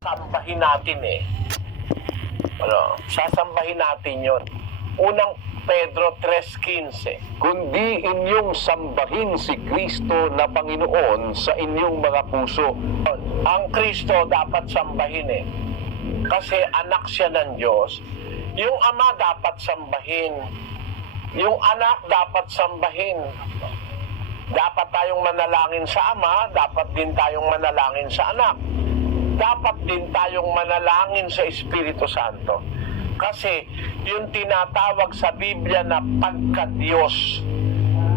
Sambahin natin sasambahin natin yon. Unang Pedro 3:15. Kundi inyong sambahin si Kristo na Panginoon sa inyong mga puso. Ang Kristo dapat sambahin kasi anak siya ng Diyos. Yung Ama dapat sambahin. Yung anak dapat sambahin. Dapat tayong manalangin sa Ama, dapat din tayong manalangin sa anak. Dapat din tayong manalangin sa Espiritu Santo. Kasi yung tinatawag sa Biblia na pagka-Diyos,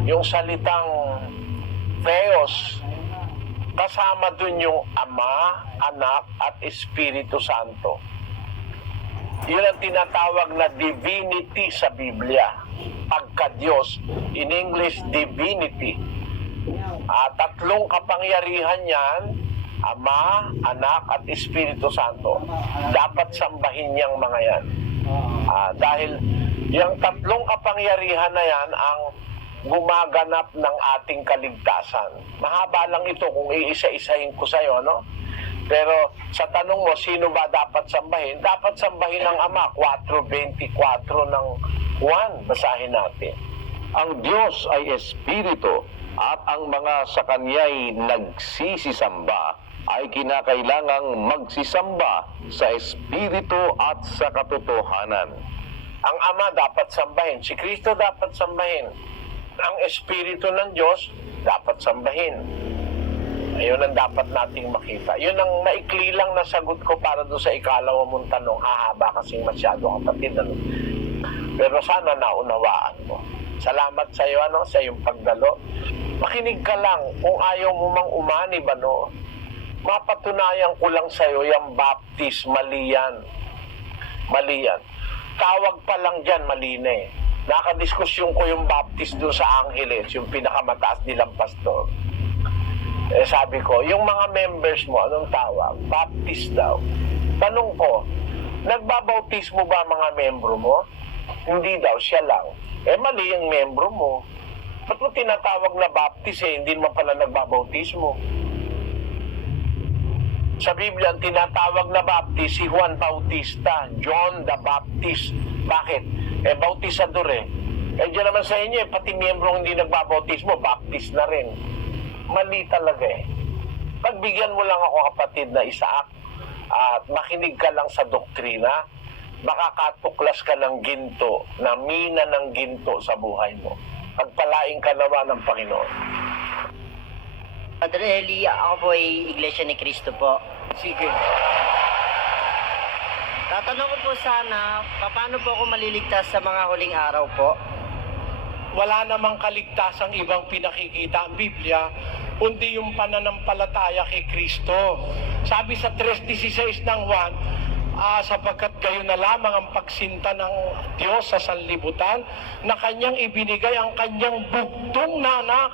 yung salitang Theos, kasama dun yung Ama, Anak, at Espiritu Santo. Yun ang tinatawag na divinity sa Biblia. Pagka-Diyos, in English, divinity. Tatlong kapangyarihan yan, Ama, Anak, at Espiritu Santo. Dapat sambahin niyang mga yan. Dahil yung tatlong kapangyarihan na yan ang gumaganap ng ating kaligtasan. Mahaba lang ito kung iisa-isahin ko sa'yo, no? Pero sa tanong mo, sino ba dapat sambahin? Dapat sambahin ng Ama, 4:24 ng Juan. Basahin natin. Ang Diyos ay Espiritu at ang mga sa Kanya'y nagsisisamba ay kinakailangang magsisamba sa Espiritu at sa katotohanan. Ang Ama dapat sambahin. Si Kristo dapat sambahin. Ang Espiritu ng Diyos dapat sambahin. Ayun ang dapat nating makita. Yun ang maikli lang na sagot ko para doon sa ikalawa mong tanong. Hahaba kasing masyado kapatid. Pero sana naunawaan mo. Salamat sa iyo, sa iyong pagdalo. Makinig ka lang. Kung ayaw mo mang umanib, mapatunayan ko lang sa iyo yung baptist, mali yan. Mali yan. Tawag pa lang dyan, mali na Nakadiskusyon ko yung baptist doon sa Angeles, yung pinakamataas nilang pastor. Sabi ko, yung mga members mo, anong tawag? Baptist daw. Tanong ko, nagbabautismo ba mga membro mo? Hindi daw, siya lang. Mali yung membro mo. Ba't mo tinatawag na baptist hindi naman pala nagbabautismo? Sa Biblia, ang tinatawag na baptist, si Juan Bautista, John the Baptist. Bakit? Bautisador Diyan naman sa inyo, pati miyembro hindi nagbabautismo, baptist na rin. Mali talaga Pagbigyan mo lang ako, kapatid, na Isaac, at makinig ka lang sa doktrina, makakatuklas ka ng ginto, na mina ng ginto sa buhay mo. Pagpalain ka naman ng Panginoon. Padre Eli, ako po ay Iglesia ni Cristo po. Sige. Tatanong ko po sana, paano po ako maliligtas sa mga huling araw po? Wala namang kaligtasang ibang pinakikita ang Biblia, kundi yung pananampalataya kay Kristo. Sabi sa 3:16 ng Juan, sapagkat gayon na lamang ang pagsinta ng Diyos sa sanlibutan, na kanyang ibinigay ang kanyang bugtong na anak,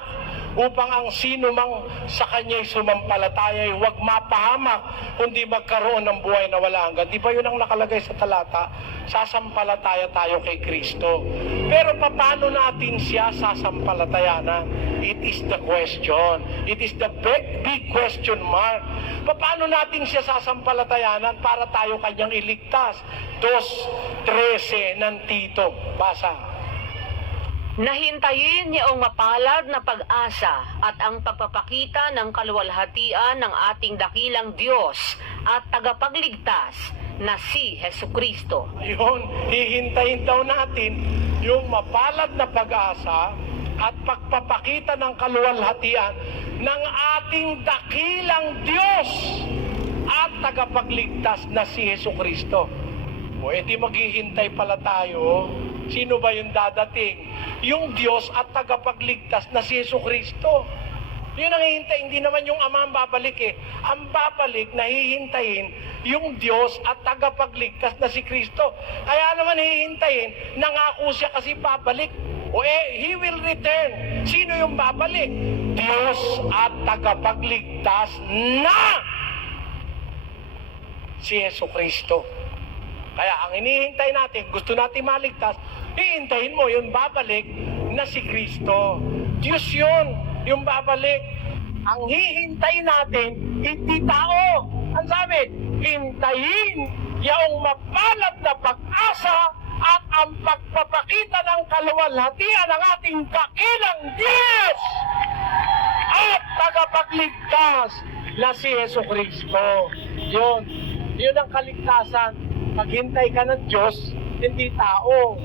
upang ang sino mang sa kanya'y sumampalataya ay huwag mapahamak, kundi magkaroon ng buhay na wala hanggan. Di ba yun ang nakalagay sa talata? Sasampalataya tayo kay Kristo. Pero paano natin siya sasampalatayanan? It is the question. It is the big question mark. Paano natin siya sasampalatayanan para tayo kanyang iligtas? 2:13 ng Tito. Basa. Nahintayin niyong mapalad na pag-asa at ang pagpapakita ng kaluwalhatian ng ating dakilang Diyos at tagapagligtas na si Jesucristo. Ayun, hihintayin daw natin yung mapalad na pag-asa at pagpapakita ng kaluwalhatian ng ating dakilang Diyos at tagapagligtas na si Jesucristo. O edi maghihintay pala tayo. Sino ba yung dadating? Yung Diyos at tagapagligtas na si Jesucristo. Yun ang hihintay, hindi naman yung Ama ang babalik Ang babalik na hihintayin yung Diyos at tagapagligtas na si Kristo. Kaya naman hihintayin, nangako siya kasi babalik. He will return. Sino yung babalik? Diyos at tagapagligtas na si Jesucristo. Kaya ang hinihintay natin, gusto natin maligtas, hihintayin mo yung babalik na si Kristo. Diyos yun, yung babalik. Ang hihintay natin, hindi tao. Ang sabi, hintayin yaong mapalad na pag-asa at ang pagpapakita ng kaluwalhatian ng ating dakilang Diyos at tagapagligtas na si Jesucristo. Yun ang kaligtasan. Maghintay ka ng Diyos, hindi tao.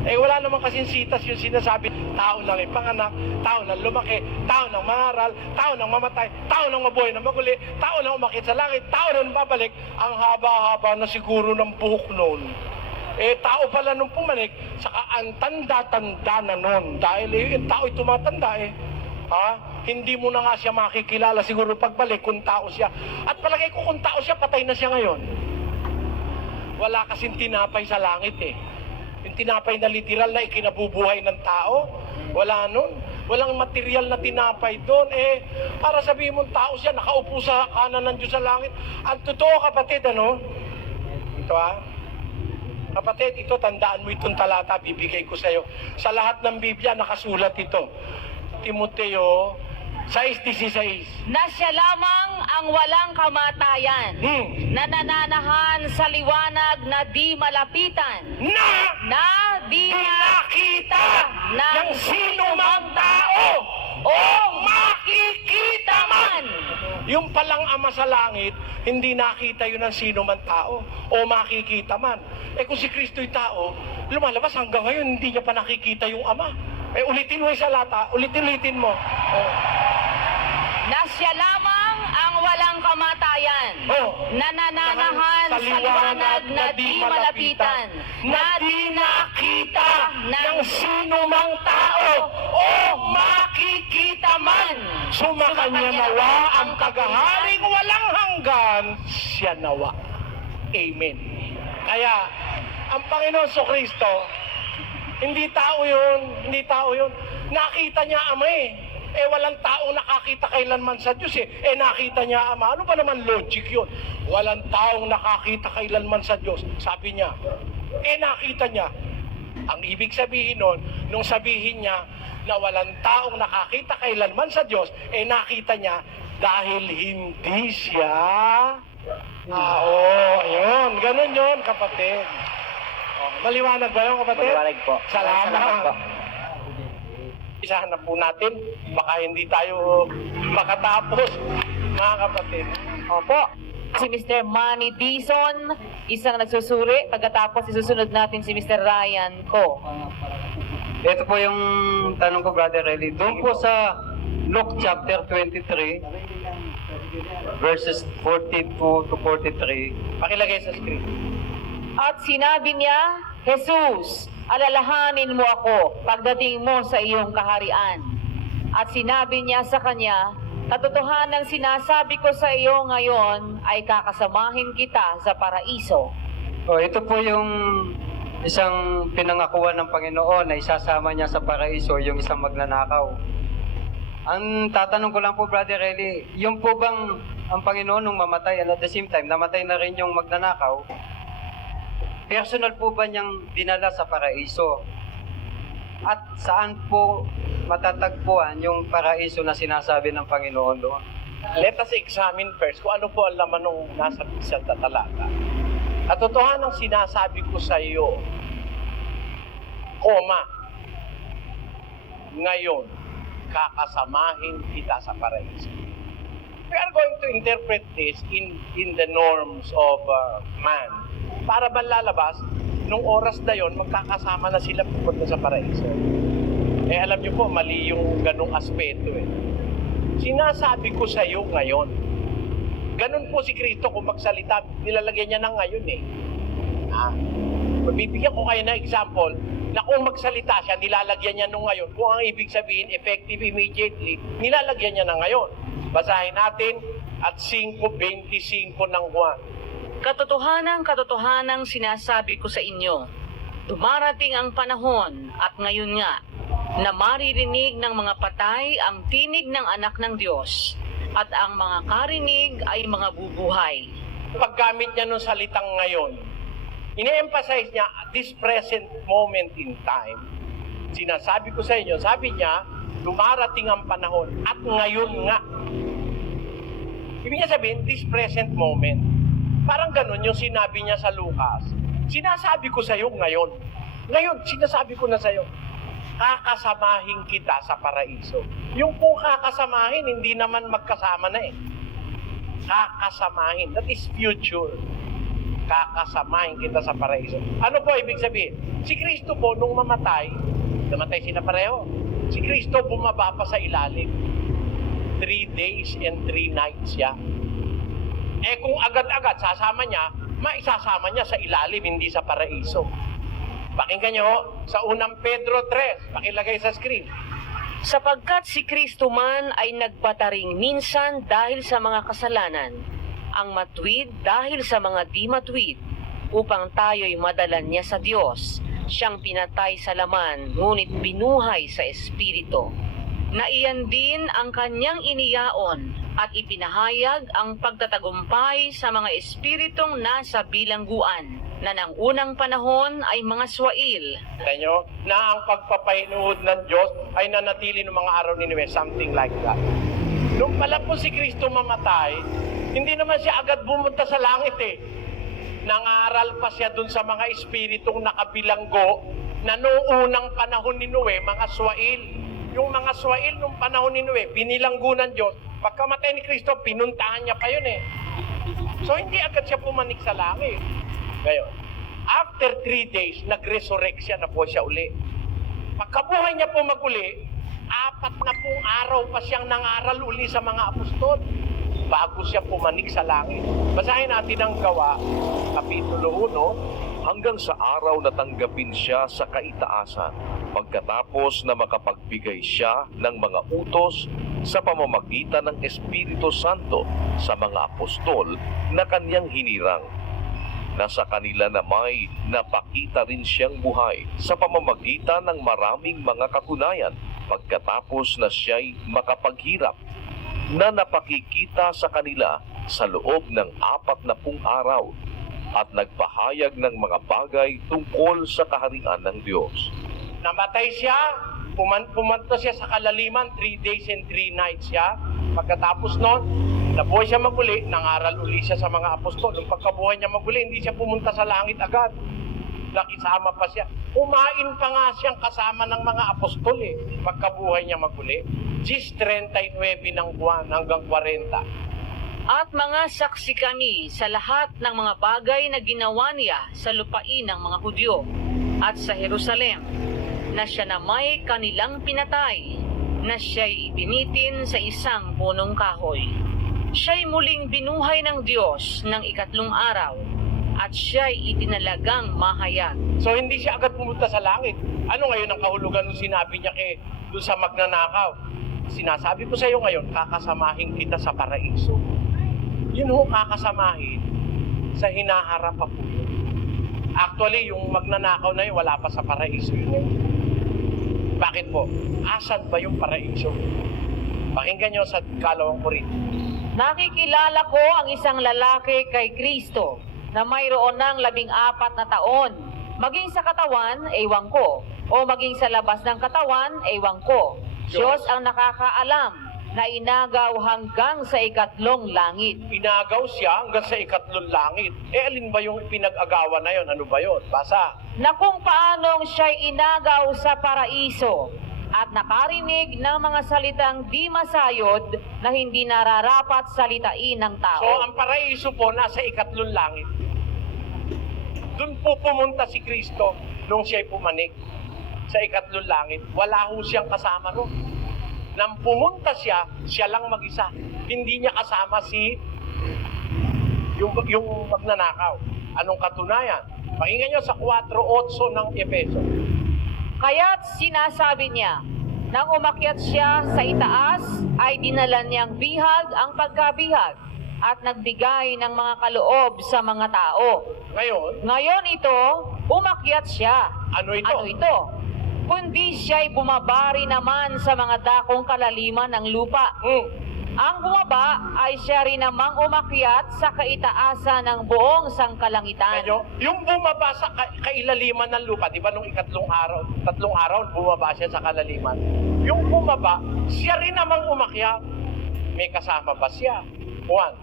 Wala naman kasing sitas yung sinasabi, tao lang ipanganak, tao lang lumaki, tao lang mangaral, tao lang mamatay, tao lang mabuhay na maguli, tao lang umakit sa langit, tao lang babalik. Ang haba-haba na siguro ng buhok noon. Tao pala nung pumanik, saka ang tanda-tanda na noon. Dahil yung tao ay tumatanda Hindi mo na nga siya makikilala siguro pagbalik kung tao siya. At palagay ko kung tao siya, patay na siya ngayon. Wala kasing tinapay sa langit Yung tinapay na literal na ikinabubuhay ng tao, wala nun. Walang material na tinapay doon. Para sabihin mong tao siya, nakaupo sa kanan ng Diyos sa langit. Ang totoo, kapatid, Ito Kapatid, ito, tandaan mo itong talata, bibigay ko sa iyo. Sa lahat ng Biblia, nakasulat ito. Timoteo 6:16. Na siya lamang ang walang kamatayan, na nananahan sa liwanag na di malapitan, na di nakita ng sino mang tao o makikita man. Yung palang Ama sa langit, hindi nakita yun ng sino man tao o makikita man. Kung si Kristo'y tao, lumalabas hanggang ngayon, hindi niya pa nakikita yung Ama. Ulitin mo yung salata, ulitin mo. Na siya lamang ang walang kamatayan, na nananahan sa liwanag na di malapitan, na di nakita ng sino mang tao o makikita man. Sumakanya nawa ang kagaharing walang hanggan, siya nawa. Amen. Kaya, ang Panginoon Kristo, hindi tao yun. Nakita niya Ama walang taong nakakita kailanman sa Diyos nakita niya Ama. Ano ba naman logic yun? Walang taong nakakita kailanman sa Diyos. Sabi niya, nakita niya. Ang ibig sabihin nun, nung sabihin niya na walang taong nakakita kailanman sa Diyos, nakita niya dahil hindi siya ayun. Ganun yun, kapatid. Maliwanag ba yun, kapatid? Maliwanag po. Salamat po. Isahan na po natin, baka hindi tayo makatapos, mga kapatid. Opo. Si Mr. Manny Dizon, isang nagsusuri. Pagkatapos, isusunod natin si Mr. Ryan Ko. Ito po yung tanong ko, Brother Eli. Doon po sa Luke chapter 23, verses 42 to 43. Pakilagay sa screen. At sinabi niya, Jesus, alalahanin mo ako pagdating mo sa iyong kaharian. At sinabi niya sa kanya, katotohanan sinasabi ko sa iyo ngayon ay kakasamahin kita sa paraiso. Ito po yung isang pinangakuan ng Panginoon na isasama niya sa paraiso yung isang magnanakaw. Ang tatanong ko lang po, Brother Eli, yung po bang ang Panginoon nung mamatay and at the same time namatay na rin yung magnanakaw, personal po ba niyang dinala sa paraiso? At saan po matatagpuan yung paraiso na sinasabi ng Panginoon doon? Let us examine first kung ano po ang laman ng nasa isang talata. Katotohanan ang sinasabi ko sa iyo, ngayon, kakasamahin kita sa paraiso. We are going to interpret this in the norms of man. Para ba lalabas, nung oras na yon, magkakasama na sila pupunta sa paraiso. Alam niyo po, mali yung ganong aspeto Sinasabi ko sa iyo ngayon. Ganon po si Kristo kung magsalita, nilalagyan niya ng ngayon Mabibigyan ko kayo ng example na kung magsalita siya, nilalagyan niya nung ngayon. Kung ang ibig sabihin, effective immediately, nilalagyan niya ng ngayon. Basahin natin at 5:25 ng Juan. Katotohanang sinasabi ko sa inyo, dumarating ang panahon at ngayon nga, na maririnig ng mga patay ang tinig ng anak ng Diyos, at ang mga karinig ay mga bubuhay. Paggamit niya nung salitang ngayon, ine-emphasize niya this present moment in time. Sinasabi ko sa inyo, sabi niya, dumarating ang panahon at ngayon nga. Ibig niya sabihin, this present moment. Parang ganun yung sinabi niya sa Lucas. Sinasabi ko sa'yo ngayon. Ngayon, sinasabi ko na sa'yo, kakasamahin kita sa paraiso. Yung kung kakasamahin, hindi naman magkasama na eh. Kakasamahin. That is future. Kakasamahin kita sa paraiso. Ano po ibig sabihin? Si Kristo po, nung namatay sila pareho. Si Kristo bumaba pa sa ilalim. 3 days and 3 nights siya. Eh kung agad-agad sasama niya, maisasama niya sa ilalim, hindi sa paraiso. Pakinggan niyo ho, sa unang Pedro 3, pakilagay sa screen. Sapagkat si Kristo man ay nagpataring minsan dahil sa mga kasalanan, ang matwid dahil sa mga di matwid, upang tayo'y madalan niya sa Diyos. Siyang pinatay sa laman, ngunit binuhay sa Espiritu. Na iyan din ang kanyang iniyaon at ipinahayag ang pagtatagumpay sa mga espiritong nasa bilangguan, na ng unang panahon ay mga swail. Kanyo, na ang pagpapahinuhod ng Diyos ay nanatili ng mga araw ni Noe, something like that. Nung pala po si Kristo mamatay, hindi naman siya agad bumunta sa langit eh. Nangaral pa siya dun sa mga espiritong nakabilanggo na noong unang panahon ni Noe, mga swail. Yung mga swail nung panahon ni Noe, binilanggo ng Diyos. Pagkamatay ni Kristo, pinuntahan niya pa yun eh. So hindi agad siya pumanik sa langit. Ngayon, after 3 days, nag-resurrect siya na po siya uli. Pagkabuhay niya po mag-uli, 4 na pong araw pa siyang nangaral uli sa mga apostol bago siya pumanik sa langit. Basahin natin ang Gawa, Kapitulo 1. Hanggang sa araw na tanggapin siya sa kaitaasan, pagkatapos na makapagbigay siya ng mga utos sa pamamagitan ng Espiritu Santo sa mga apostol na kanyang hinirang. Nasa kanila na may napakita rin siyang buhay sa pamamagitan ng maraming mga katunayan pagkatapos na siya'y makapaghirap, na napakikita sa kanila sa loob ng 40 araw at nagpahayag ng mga bagay tungkol sa kaharian ng Diyos. Namatay siya, pumunta siya sa kalaliman, 3 days and 3 nights siya. Pagkatapos nun, nabuhay siya maguli, nangaral uli siya sa mga apostol. Nung pagkabuhay niya maguli, hindi siya pumunta sa langit agad. Nakisama pa siya. Kumain pa nga siyang kasama ng mga apostol eh. Pagkabuhay niya maguli. Gis 39 ng buwan hanggang 40. At mga saksi kami sa lahat ng mga bagay na ginawa niya sa lupain ng mga Hudyo at sa Jerusalem, na siya na may kanilang pinatay, na siya'y ibinitin sa isang punong kahoy. Siya'y muling binuhay ng Diyos ng 3 araw, at siya'y itinalagang mahayag. So hindi siya agad pumunta sa langit. Ano ngayon ang kahulugan nung sinabi niya doon sa magnanakaw? Sinasabi ko sa iyo ngayon, kakasamahin kita sa paraiso. Yun ho, kakasamahin sa hinaharap pa po yun. Actually, yung magnanakaw na yun, wala pa sa paraiso yun. Bakit po? Asan ba yung paraiso? Pakinggan nyo sa 2 Korinto. Nakikilala ko ang isang lalaki kay Kristo na mayroon ng 14 na taon. Maging sa katawan, ewan ko. O maging sa labas ng katawan, ewan ko. Diyos ang nakakaalam na inagaw hanggang sa 3 langit. Inagaw siya hanggang sa 3 langit. Alin ba yung pinag-agawan na yun? Ano ba yun? Basa. Na kung paanong siya'y inagaw sa paraiso at nakarinig ng mga salitang di masayod na hindi nararapat salitain ng tao. So, ang paraiso po nasa 3 langit. Doon po pumunta si Kristo nung siya'y pumanik sa 3 langit. Wala ho siyang kasama ro. Nang pumunta siya, siya lang mag-isa. Hindi niya kasama yung magnanakaw. Anong katunayan? Pakinggan niyo sa 4:8 ng Efeso. Kaya't sinasabi niya, nang umakyat siya sa itaas, ay dinala niyang bihag ang pagkabihag at nagbigay ng mga kaloob sa mga tao. Ngayon ito, umakyat siya. Ano ito? Ano ito? Kundi siya'y bumabari naman sa mga dakong kalaliman ng lupa. Ang bumaba ay siya rin namang umakyat sa kaitaasan ng buong sangkalangitan. Yung bumaba sa kailaliman ng lupa, di ba nung 3 araw, bumaba siya sa kalaliman. Yung bumaba, siya rin namang umakyat. May kasama ba siya? 1,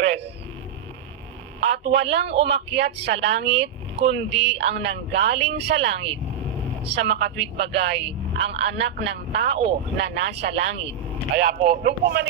3. At walang umakyat sa langit, kundi ang nanggaling sa langit. Sa makatwid bagay, ang anak ng tao na nasa langit. Kaya po, nung pumanik